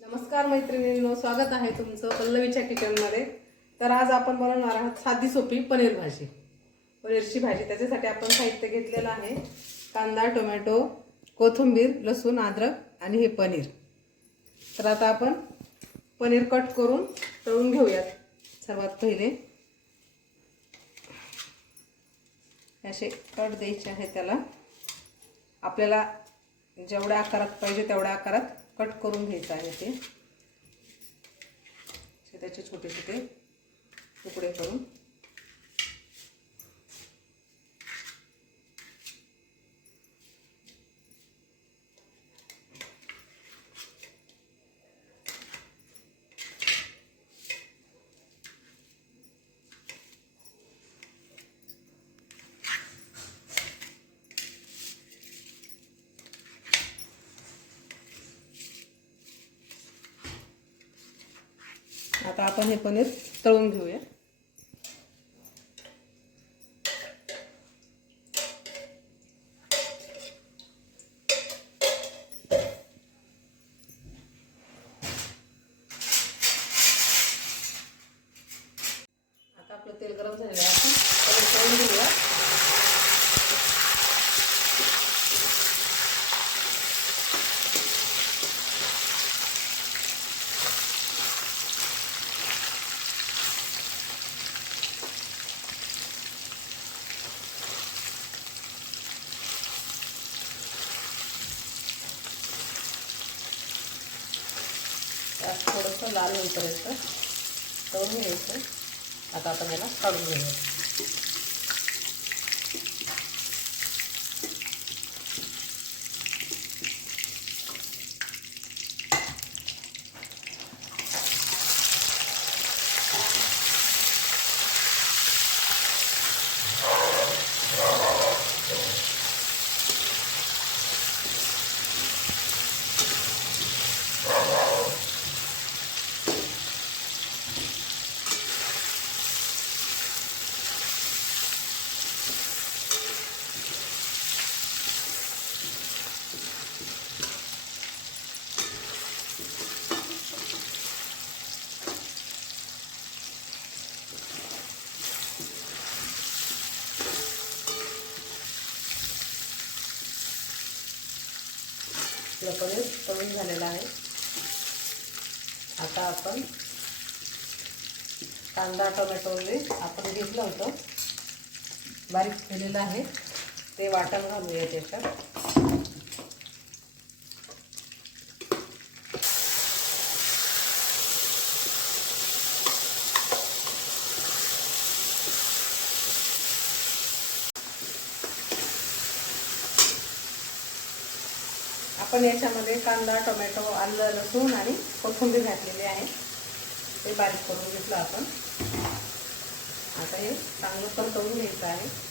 नमस्कार मैत्रिणींनो, स्वागत आहे तुमचं पल्लवीच्या किचनमध्ये। तर आज आपण बनवणार आहोत साधी सोपी पनीर भाजी, पनीरची भाजी। त्याच्यासाठी आपण साहित्य घेतलेलं आहे कांदा, टोमॅटो, कोथिंबीर, लसूण, अद्रक आणि हे पनीर। तर आता आपण पनीर कट करून तळून घेऊयात। सर्वात पहिले असे कट द्यायचे आहे त्याला। आपल्याला जेवढ्या आकारात पाहिजे तेवढ्या आकारात कट करून घ्यायचं आहे ते। त्याचे छोटे छोटे तुकडे करून आता आपण हे पनीर तळून घेऊया। आता आपलं तेल गरम झालेलं आहे, आपण पनीर तळून घेऊया। थोडंसं लाल होईपर्यंत तळून घ्यायचं। आता आपण याला काढून घेऊया। आपलं पनीर तळून झालेलं आहे। आता आपण कांदा, टोमॅटो आपण घेतलं होतं बारीक केलेलं आहे ते वाटण घालूया त्याच्यात। आपण याच्यामध्ये कांदा, टोमॅटो, आलं, लसूण आणि कोथिंबीर घातलेली आहे, ते बारीक करून घेतलं आपण। आता हे चांगलं परतवून घ्यायचं आहे।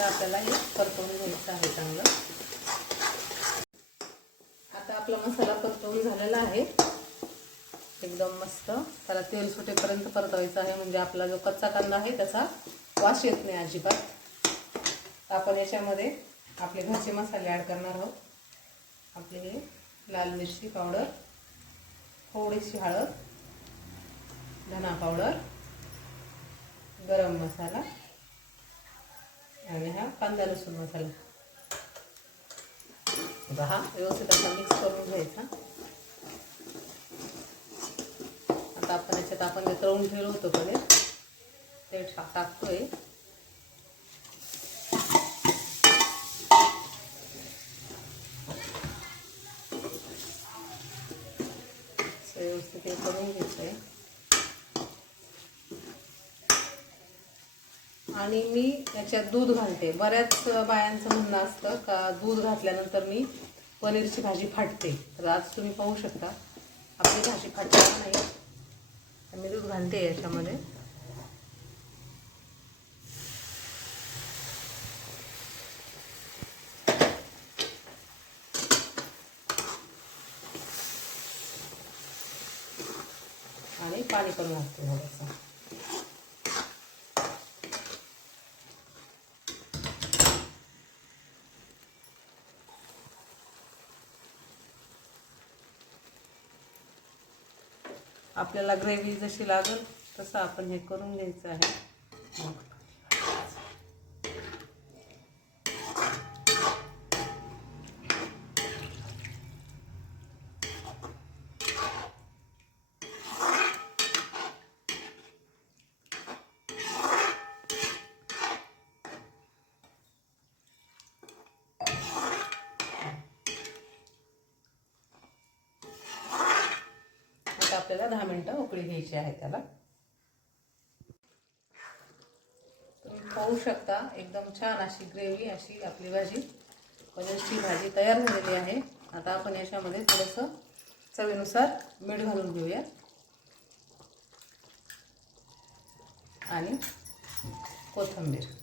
आपल्याला हे परतवून घ्यायचं आहे चांगलं। आता आपला मसाला परतवून झालेला आहे एकदम मस्त। त्याला तेल सुटेपर्यंत परतवायचं आहे, म्हणजे आपला जो कच्चा कांदा आहे त्याचा वास येत नाही अजिबात। आपण याच्यामध्ये आपले घरचे मसाले ॲड करणार आहोत। आपले हे लाल मिरची पावडर, थोडीशी हळद, धना पावडर, गरम मसाला आणि हा कांदा लसूण मसाला। आता हा व्यवस्थित असा मिक्स करून घ्यायचा। आता आपण याच्यात आपण जे तळून ठेवलं होतं पनीर ते टाकतोय। व्यवस्थित हे करून घ्यायचंय। आणि मी याच्यात दूध घालते। बऱ्याच बायांचं म्हणणं असतं का दूध घातल्यानंतर मी पनीरची भाजी फाटते, तर आज तुम्ही पाहू शकता आपली भाजी फाटणार नाही। मी दूध घालते याच्यामध्ये। पाणी करून घालते थोडंसं. आपल्याला ग्रेव्ही जशी लागेल तसं आपण हे करून घ्यायचं आहे. आपल्याला 10 मिनिटं उकळी घ्यायची आहे त्याला. तुम्ही पाहू शकता एकदम छान अशी ग्रेव्ही अशी आपली भाजी पनीरची भाजी तयार झालेली आहे. आता आपण याच्यामध्ये थोडंसं चवीनुसार मीठ घालून घेऊया आणि कोथिंबीर.